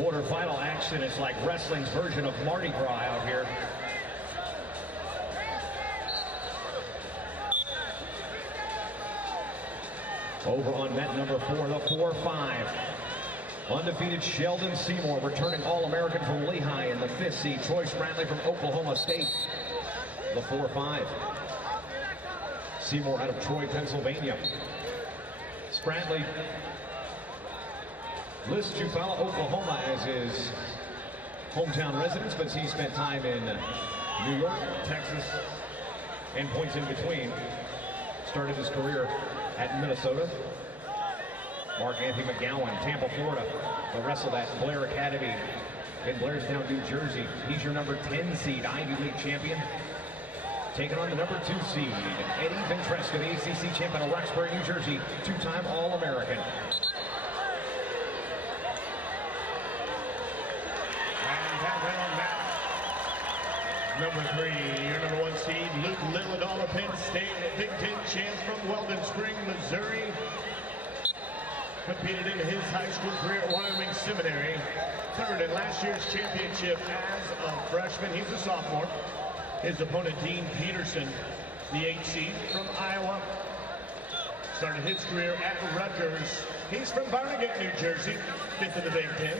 Quarterfinal action. It's like wrestling's version of Mardi Gras out here. Over on mat number 4, the 4-5. Undefeated Sheldon Seymour, returning All-American from Lehigh in the 5th seed. Troy Spradley from Oklahoma State, the 4-5. Seymour out of Troy, Pennsylvania. Spradley lists Eufaula, Oklahoma as his hometown residence, but he spent time in New York, Texas, and points in between. Started his career at Minnesota. Marc McGowan, Tampa, Florida. Will wrestled at Blair Academy in Blairstown, New Jersey. He's your number 10 seed, Ivy League champion. Taking on the number 2 seed, Eddie Ventresca, the ACC champion of Roxbury, New Jersey, 2-time All-American. Number 3, your number 1 seed, Luke Lillidahl of Penn State, Big Ten champ from Weldon Spring, Missouri. Competed in his high school career at Wyoming Seminary. 3rd in last year's championship as a freshman. He's a sophomore. His opponent, Dean Peterson, the 8th seed from Iowa. Started his career at Rutgers. He's from Barnegat, New Jersey, 5th in the Big Ten.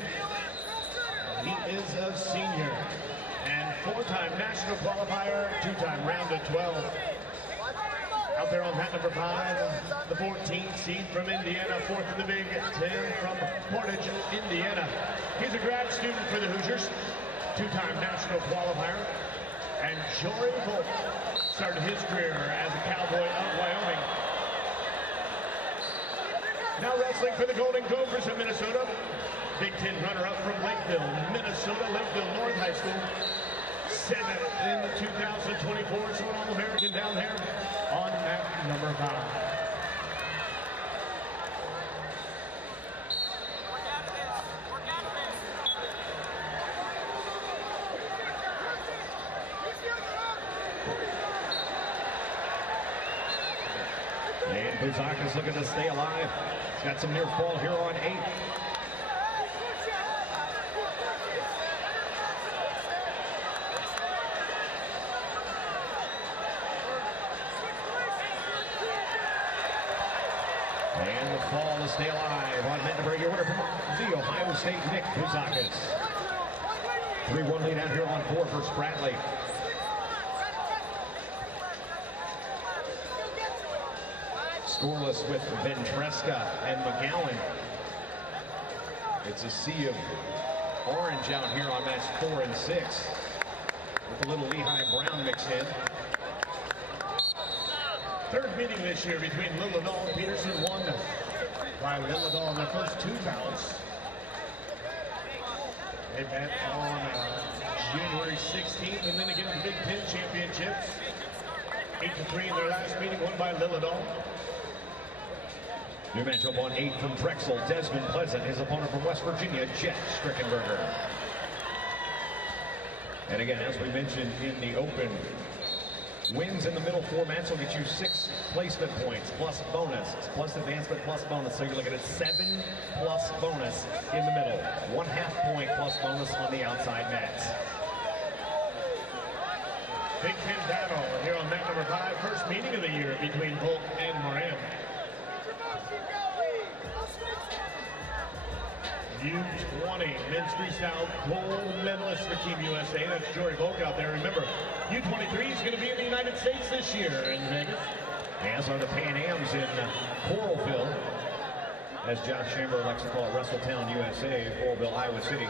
He is a senior. And 4-time national qualifier, 2-time round of 12. Out there on mat number 5, the 14th seed from Indiana, 4th in the Big Ten from Portage, Indiana. He's a grad student for the Hoosiers, 2-time national qualifier. And Jory Volk started his career as a Cowboy of Wyoming. Now wrestling for the Golden Gophers of Minnesota. Big Ten runner-up from Lakeville, Minnesota, Lakeville North High School. 7th in the 2024, so an All-American down there on mat number 5. And Buzakis looking to stay alive. He's got some near fall here on 8. And the fall to stay alive on mat number 8. Your winner from the Ohio State, Nick Buzakis. 3-1 lead out here on 4 for Spradley. Scoreless with Ventresca and McGowan. It's a sea of orange out here on match 4 and 6. With a little Lehigh Brown mixed in. 3rd meeting this year between Lillidahl and Peterson, won by Lillidahl in their first 2 bouts. They met on January 16th and then again in the Big Ten championships. 8-3 in their last meeting, won by Lillidahl. New matchup on 8 from Drexel, Desmond Pleasant. His opponent from West Virginia, Jet Strickenberger. And again, as we mentioned in the open, wins in the middle 4 mats will get you 6 placement points, plus bonus, plus advancement, plus bonus. So you're looking at 7 plus bonus in the middle. 1/2 point plus bonus on the outside mats. Big Ten battle here on mat number 5. First meeting of the year between Volk and Moran. U20 men's freestyle gold medalist for Team USA. That's Jory Volk out there. Remember, U23 is going to be in the United States this year in Vegas. As are the Pan Ams in Coralville, as Josh Chamber likes to call it, Wrestletown, USA, Coralville, Iowa City.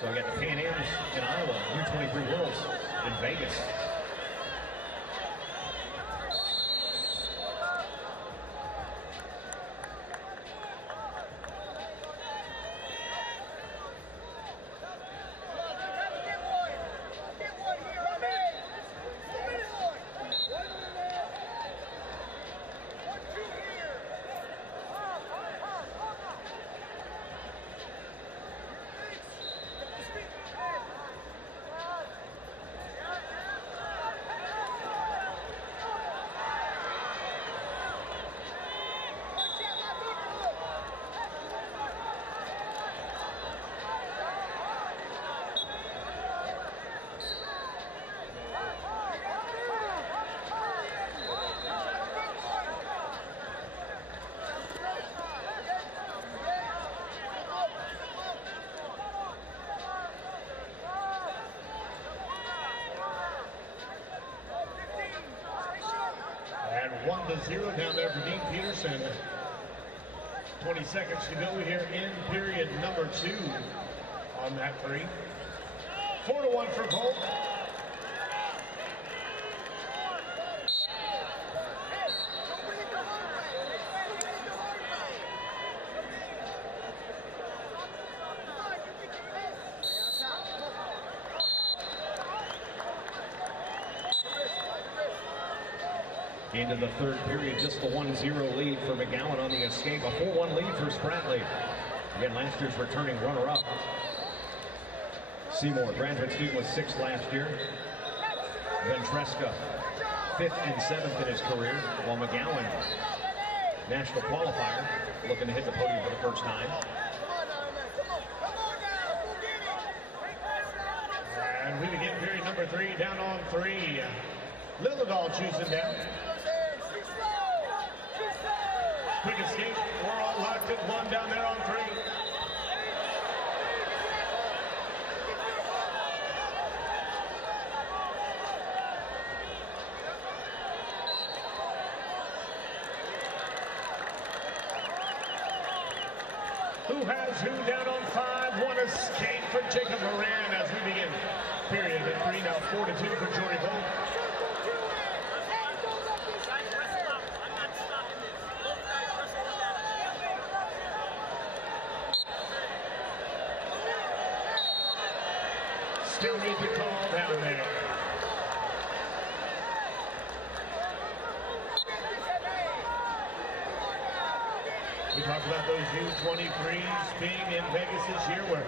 So we got the Pan Ams in Iowa, U23 Worlds in Vegas. 1-0 down there for Dean Peterson. 20 seconds to go here in period number 2 on that 3. 4-1 for Polk. Into the third period, just the 1-0 lead for McGowan on the escape. A 4-1 lead for Spratley. Again, last year's returning runner-up. Seymour, graduate student, was 6th last year. Ventresca, 5th and 7th in his career, while McGowan, national qualifier, looking to hit the podium for the first time. And we begin period number 3, down on 3. Lillidahl choosing down. Quick escape. We're all locked at 1 down there on 3. Who has who down on 5? One escape for Jacob Moran as we begin period at 3. Now 4-2 for Jordy Holt. Still need to call down there. We talked about those U23s being in Vegas this year, where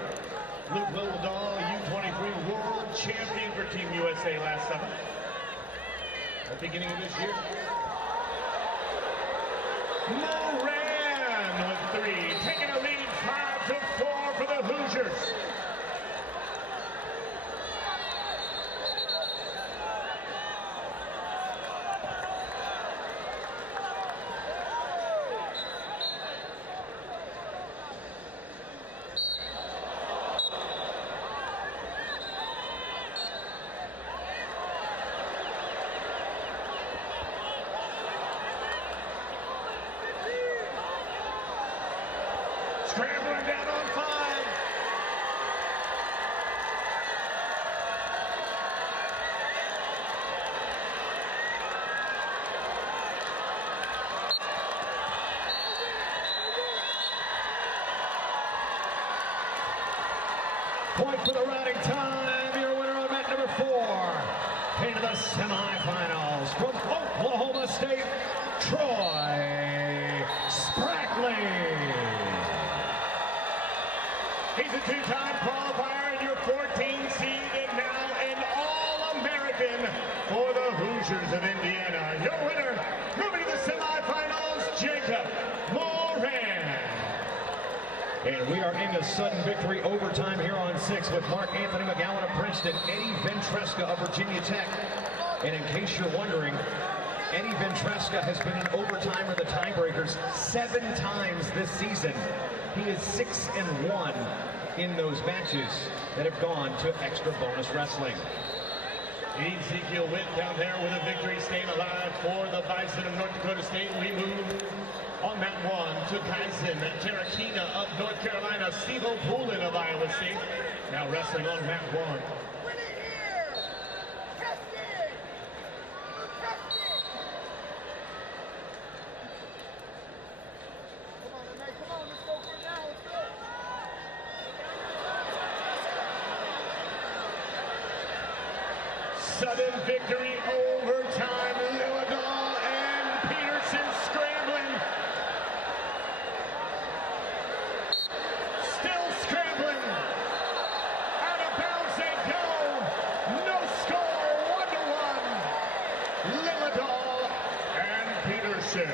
Luke Lillidahl, U23 world champion for Team USA last summer. At the beginning of this year. Moran with 3, taking a lead 5-4 for the Hoosiers. Scrambling down on 5. Point for the routing time. Your winner on mat number 4. Into the semifinals from Oklahoma State, Troy Spratley. He's a 2-time qualifier and your 14 seed and now an All-American for the Hoosiers of Indiana. Your winner, moving to the semifinals, Jacob Moran. And we are into sudden victory overtime here on 6 with Mark Anthony McGowan of Princeton, Eddie Ventresca of Virginia Tech. And in case you're wondering, Eddie Ventresca has been an overtime or the tiebreakers 7 times this season. He is 6-1 in those matches that have gone to extra bonus wrestling. Ezekiel Witt down there with a victory, staying alive for the Bison of North Dakota State. We move on mat 1 to Tyson Terrakina of North Carolina, Steve O'Poolin of Iowa State. Now wrestling on mat 1. Sudden victory, overtime, Lillidahl and Peterson scrambling. Still scrambling. Out of bounds they go. No score, 1-1. Lillidahl and Peterson.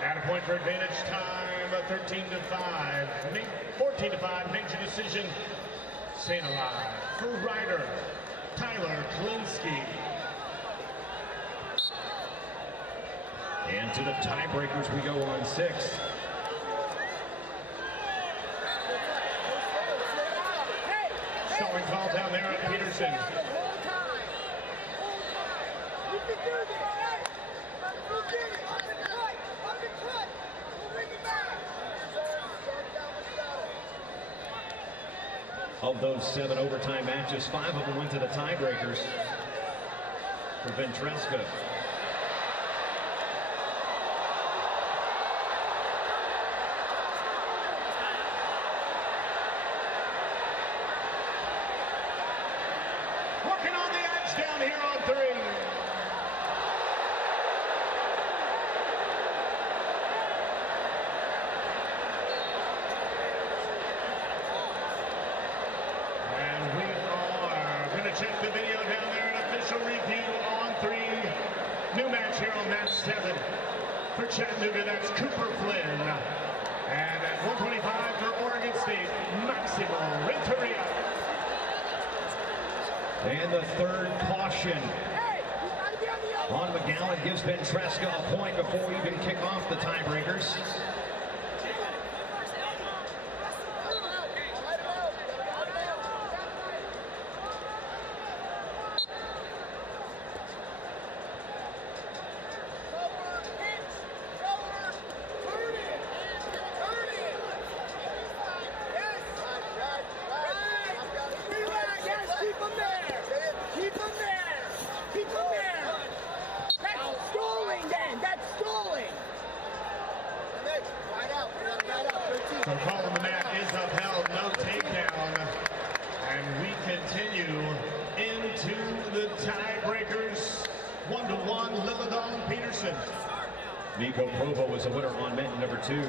At a point for advantage time a 14-5 major decision. St. Alive for Ryder Tyler Klinsky. And to the tiebreakers we go on 6. Stalling call down there at Peterson. Of those 7 overtime matches, 5 of them went to the tiebreakers for Ventresca. Working on the edge down here on 3. Check the video down there, an official review on 3. New match here on match 7. For Chattanooga, that's Cooper Flynn. And at 125 for Oregon State, Maximo Renteria. And the third caution on McGowan gives Ventresca a point before we even kick off the tiebreakers. So call on the mat is upheld, no takedown. And we continue into the tiebreakers. 1-1, Lilidon Peterson. Nico Provo was a winner on mat number 2.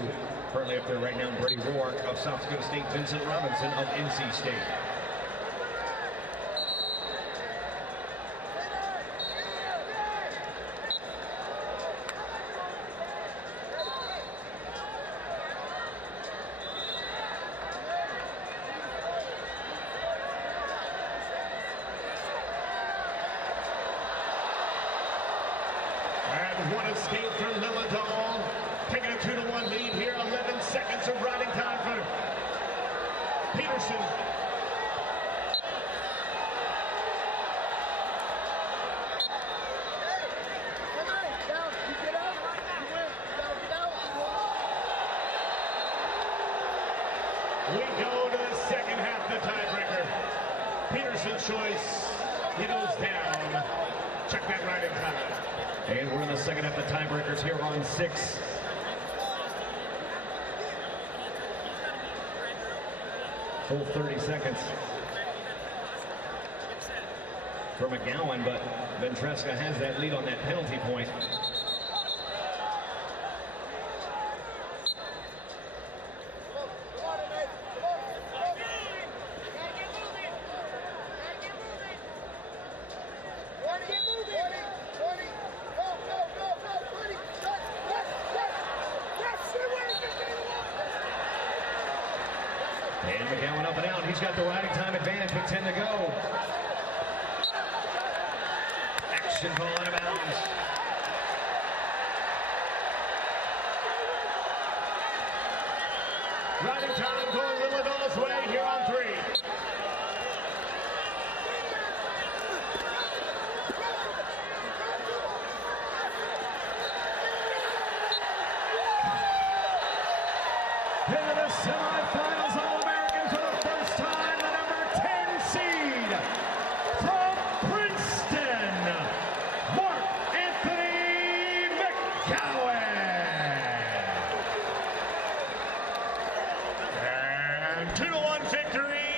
Currently up there right now, Brady Roark of South Dakota State, Vincent Robinson of NC State. One escape for Lilidon, taking a 2-1 lead here. 11 seconds of riding time for Peterson. We go to the second half of the tiebreaker. Peterson's choice, he goes down. Check that riding time. And we're in the second half of the tiebreakers here on 6. Full 30 seconds for McGowan, but Ventresca has that lead on that penalty point. And McGowan up and out. He's got the riding time advantage with 10 to go. Action ball out of bounds. Riding time going Lilidon's way here on 3. Into the semifinals, All-American for the first time, the number 10 seed from Princeton, Marc McGowan. And 2-1 victory